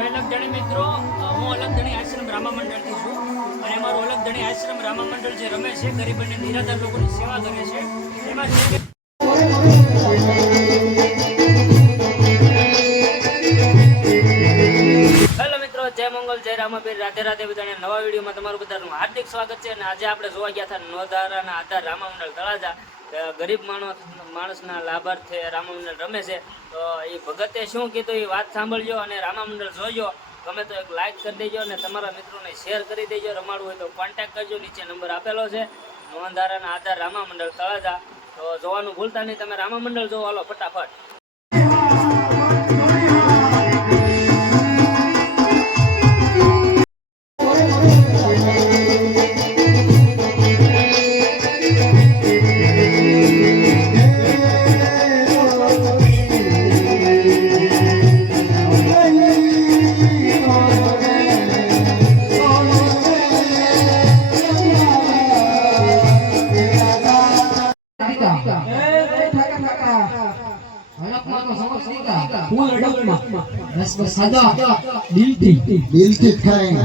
જય લખધણી મિત્રો, હું અલગધણી આશ્રમ રામા મંડળથી છું અને અમારું અલગધણી આશ્રમ રામા મંડળ જે રમે છે, ગરીબ અને નિરાધાર લોકોની સેવા કરે છે. એમાં હેલો મિત્રો, જય મંગલ, જય રામાપીર, રાધે રાધે. બધાને નવા વિડીયોમાં તમારું બધાનું હાર્દિક સ્વાગત છે. અને આજે આપણે જોવા ગયા હતા નોધારાના આધાર રામા મંડળ તળાજા. ગરીબ માણસના લાભાર્થે રામા મંડળ રમે છે. તો એ ભગતે શું કીધું એ વાત સાંભળજો અને રામા મંડળ જોજો. ગમે તો એક લાઈક કરી દેજો અને તમારા મિત્રોને શેર કરી દેજો. રમાડવું હોય તો કોન્ટેક્ટ કરજો, નીચે નંબર આપેલો છે. નોંધારાના આધાર રામા મંડળ તળાજા. તો જોવાનું ભૂલતા નહીં. તમે રામા મંડળ જોવો, હાલો ફટાફટ. દિલથી ખાય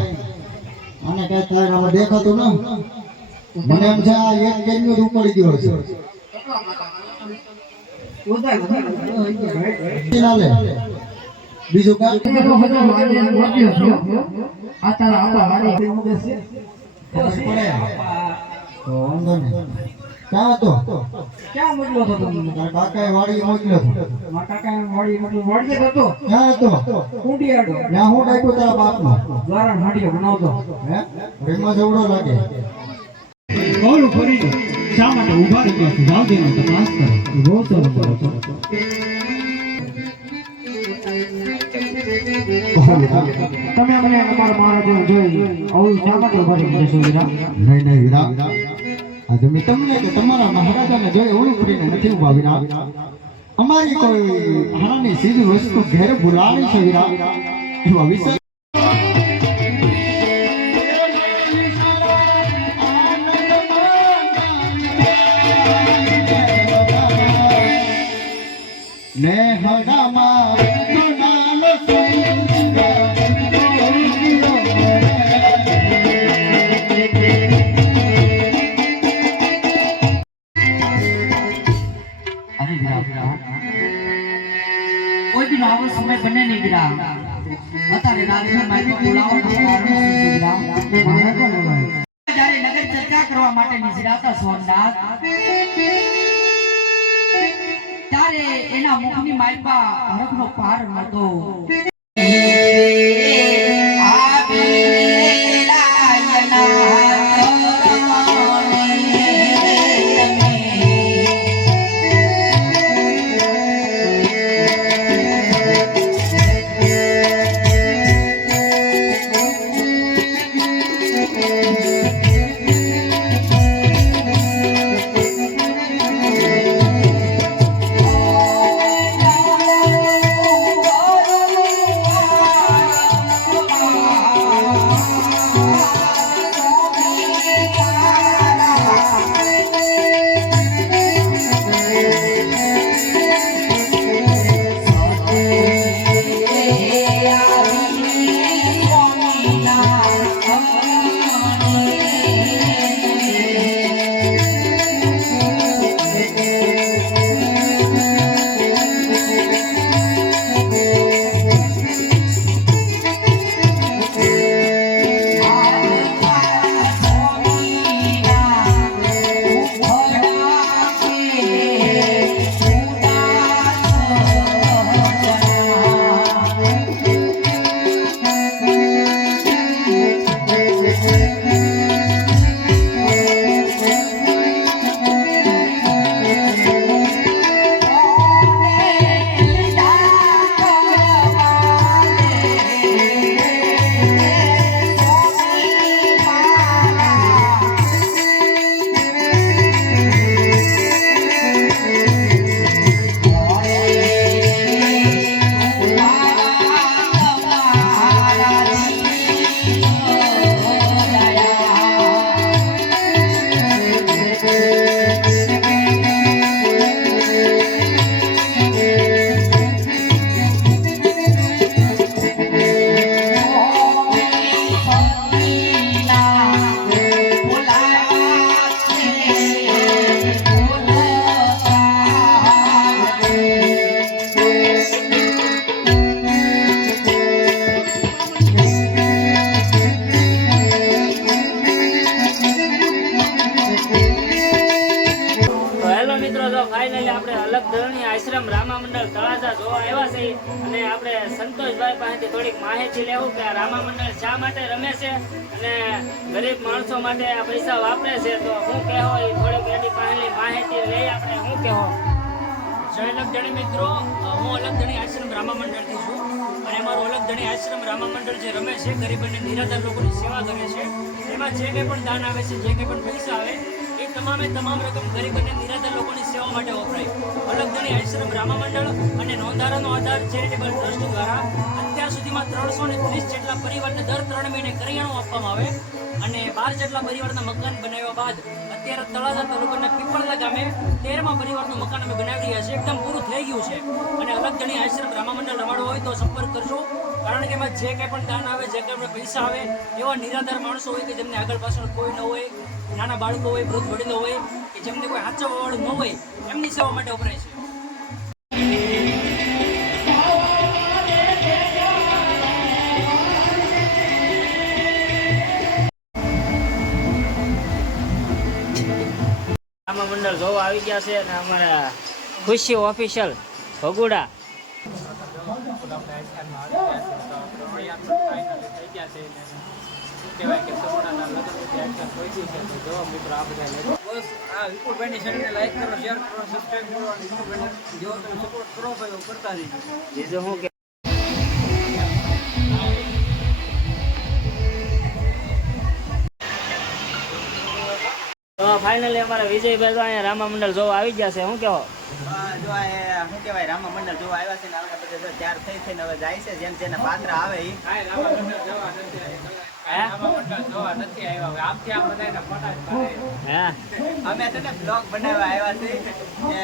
અને કઈ તારામાં દેખાતું ન મને એમ છે આ એક કેન્યો ઉપડી ગયો છે. બીજું કાંઈ તો વાંધો નહીં. ક્યાં હતો? ક્યાં મોકલો હતો તમને? કાકાએ વાડી મોકલ્યો હતો. મારા કાકાએ વાડી મોકલ્યો. વાડી હતો? ક્યાં હતો? કુંડિયાડો. ત્યાં હું ડાક્યો તારા બાપનો દ્વારા હાંડિયો બનાવતો. હે રેમાં જેવડો લાગે. કોલું ફરીને શા માટે ઊભા રહ્યા છો? વાવડીનો તપાસ કરો. બહુ સરસ કરો છો. તમે અમને અમારા મહારાજને જોઈ આવું શા માટે ઊભા રહી જશો વીરા? નહીં વીરા, આજે મેં તમને કે તમારા મહારાજાને જોઈ ઓળી પડીને નથી ઉભા વીરા. અમારી કોઈ હારાની સીધી વસ્તુ ઘેર બોલાવી છે વીરા. એવા વિષય ને હડામાં નાનો કોઈ બી આવો સમય બને નહીં વીરા. અત્યારે રાજ્ય માં બોલાવવાનું કારણ શું છે વીરા? મહારાજા બોલાવે. જ્યારે નગર ચર્ચા કરવા માટે નીકળ્યા હતા સોમનાથ, ત્યારે એના મુખની માલપા હરખનો પાર મળતો. પૂછી લેવું કે આ રામા મંડળ શા માટે રમે છે અને ગરીબ માણસો માટે આ પૈસા વાપરે છે. તો શું કહેવો એ થોડીક એની પાસેની માહિતી લઈ આપણે શું કહેવો. જય અલગધણી મિત્રો, હું અલગધણી આશ્રમ રામા મંડળથી છું અને અમારું અલગધણી આશ્રમ રામા મંડળ જે રમે છે ગરીબ અને નિરાધાર લોકોની સેવા કરે છે. એમાં જે કંઈ પણ દાન આવે છે, જે કંઈ પણ પૈસા આવે એ તમામ રકમ ગરીબ અને નિરાધાર લોકોની સેવા માટે વપરાય. અલગધણી આશ્રમ રામા મંડળ અને નોંધારાનો આધાર ચેરિટેબલ ટ્રસ્ટ દ્વારા અત્યાર સુધીમાં 330 જેટલા પરિવારને દર 3 મહિને કરિયાણું આપવામાં આવે અને 12 જેટલા પરિવારના મકાન બનાવ્યા બાદ અત્યારે તળાજા તાલુકાના પીપળદા ગામે 13મા પરિવારનું મકાન અમે બનાવી રહ્યા છીએ. એકદમ પૂરું થઈ ગયું છે અને અલગધણી આશ્રમ રામા મંડળ રમાડવો હોય તો સંપર્ક કરજો, કારણ કે એમાં જે કંઈ પણ દાન આવે, જે કંઈ પણ પૈસા આવે એવા નિરાધાર માણસો હોય કે જેમને આગળ પાછળ કોઈ ન હોય, નાના બાળકો હોય, વૃદ્ધ વડીલો હોય કે જેમને કોઈ હાચવવાવાળું ન હોય, એમની સેવા માટે વપરાય છે. રામા મંડળ જોવા આવી ગયા છે અને અમારા ખુશી ઓફિશિયલ ભગુડા. બસ આ વિપુલભાઈની ચેનલને લાઈક કરો, શેર કરો, સબસ્ક્રાઇબ કરો અને વિપુલભાઈને જો તમે સપોર્ટ કરો તો એવું કરતા રહીજો. બીજું શું કે તો ફાઇનલી અમારા વિજયભાઈ તો અહીંયા રામા મંડળ જોવા આવી ગયા છે. શું કહો? જો આ શું કહેવાય રામા મંડળ જોવા આવ્યા છે ને આપણે બધા જો તૈયાર થઈને હવે જાય છે, જેમ જેના પાત્ર આવે એ હા, અમે છે ને બ્લોગ બનાવવા આવ્યા છે કે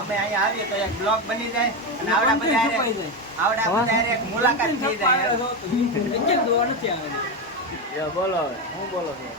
અમે અહીંયા આવીએ તો એક બ્લોગ બની જાય અને આવડા બધા એક મુલાકાત થઈ જાય. જો બોલો હવે હું બોલો છો.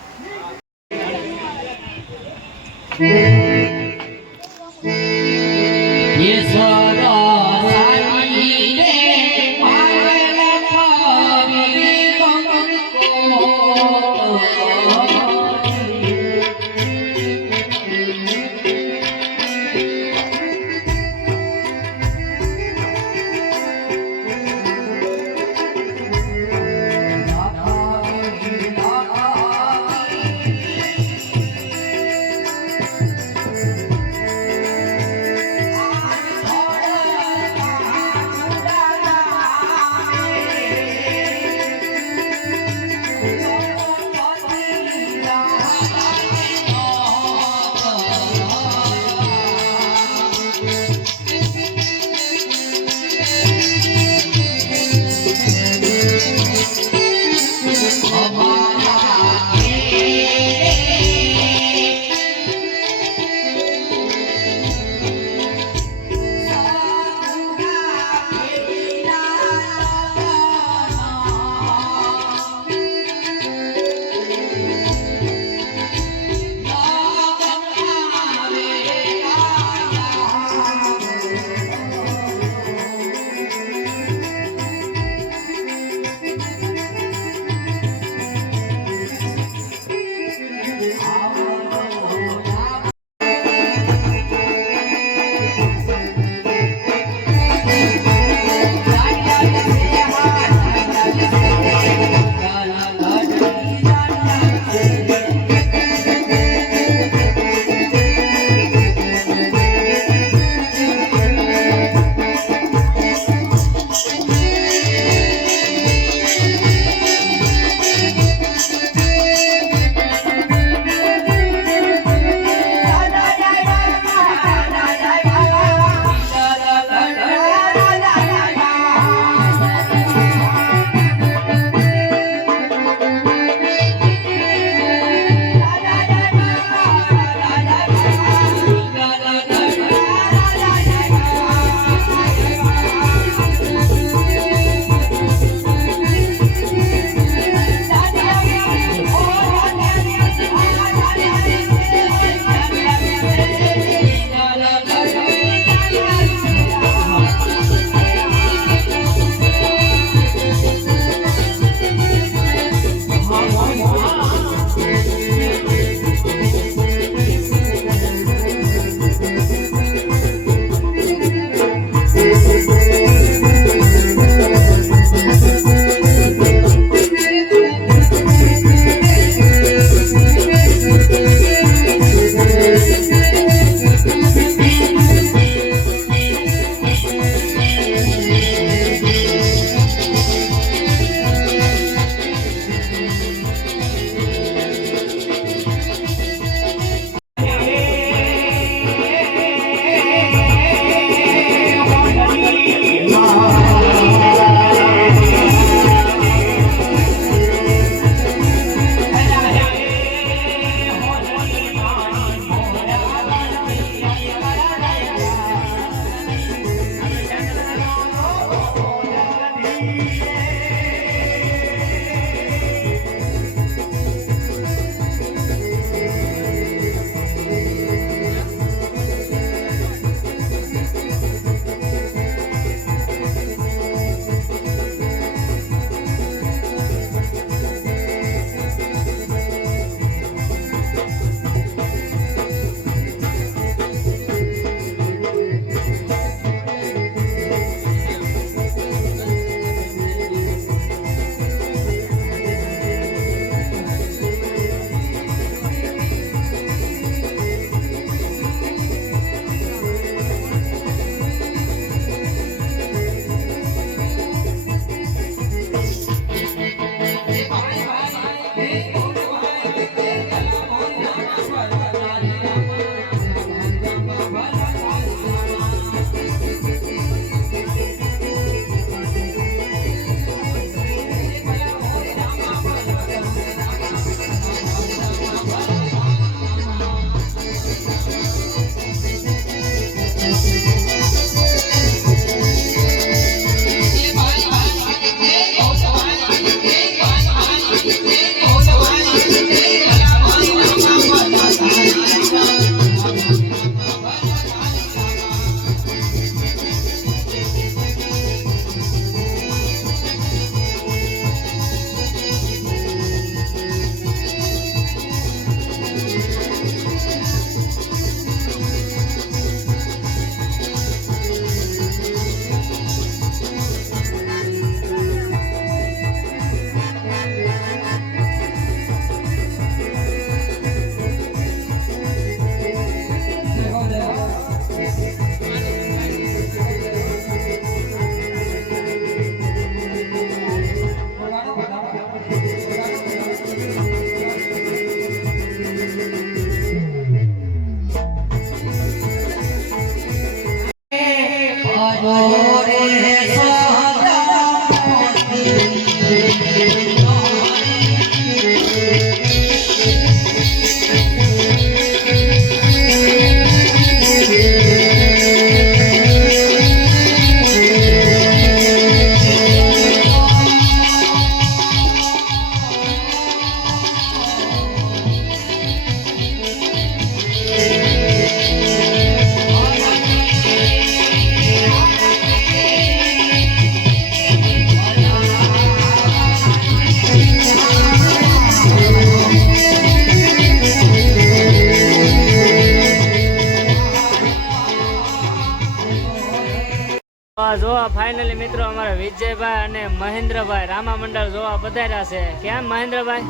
જોવા ફાઇનલી મિત્રો અમારા વિજયભાઈ અને મહેન્દ્રભાઈ રામા મંડળ જોવા પધાર્યા છે. કેમ મહેન્દ્રભાઈ?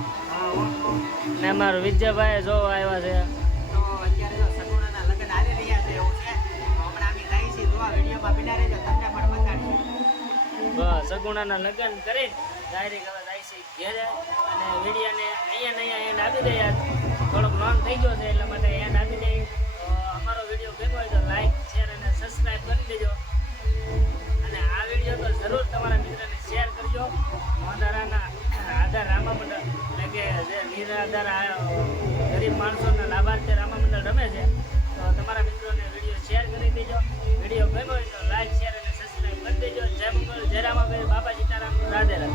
ને અમારા વિજયભાઈ જોવા આવ્યા છે. તો અત્યારે જો સગુણાના લગ્ન આવી રહ્યા છે એવું છે. તો હમણાં અમે જઈએ છીએ જોવા, વિડીયોમાં બિના રહેજો, તમને પણ બતાડીશું. બસ સગુણાના લગ્ન કરી ડાયરેક્ટ હવે જાય છે ઘેરે અને વિડીયોને અહીંયા એન્ડ આપી દઈએ. થોડોક લોંગ થઈ ગયો છે એટલા માટે એન્ડ આપી દઈએ. તો અમારો વિડીયો ગમ્યો હોય તો લાઈક શેર અને સબસ્ક્રાઈબ કરી દેજો અને આ વિડીયો તો જરૂર તમારા મિત્રને શેર કરજો. નોંધારાના આધાર રામા મંડળ એટલે કે જે નિરાધાર ગરીબ માણસોના લાભાર્થે રામા મંડળ રમે છે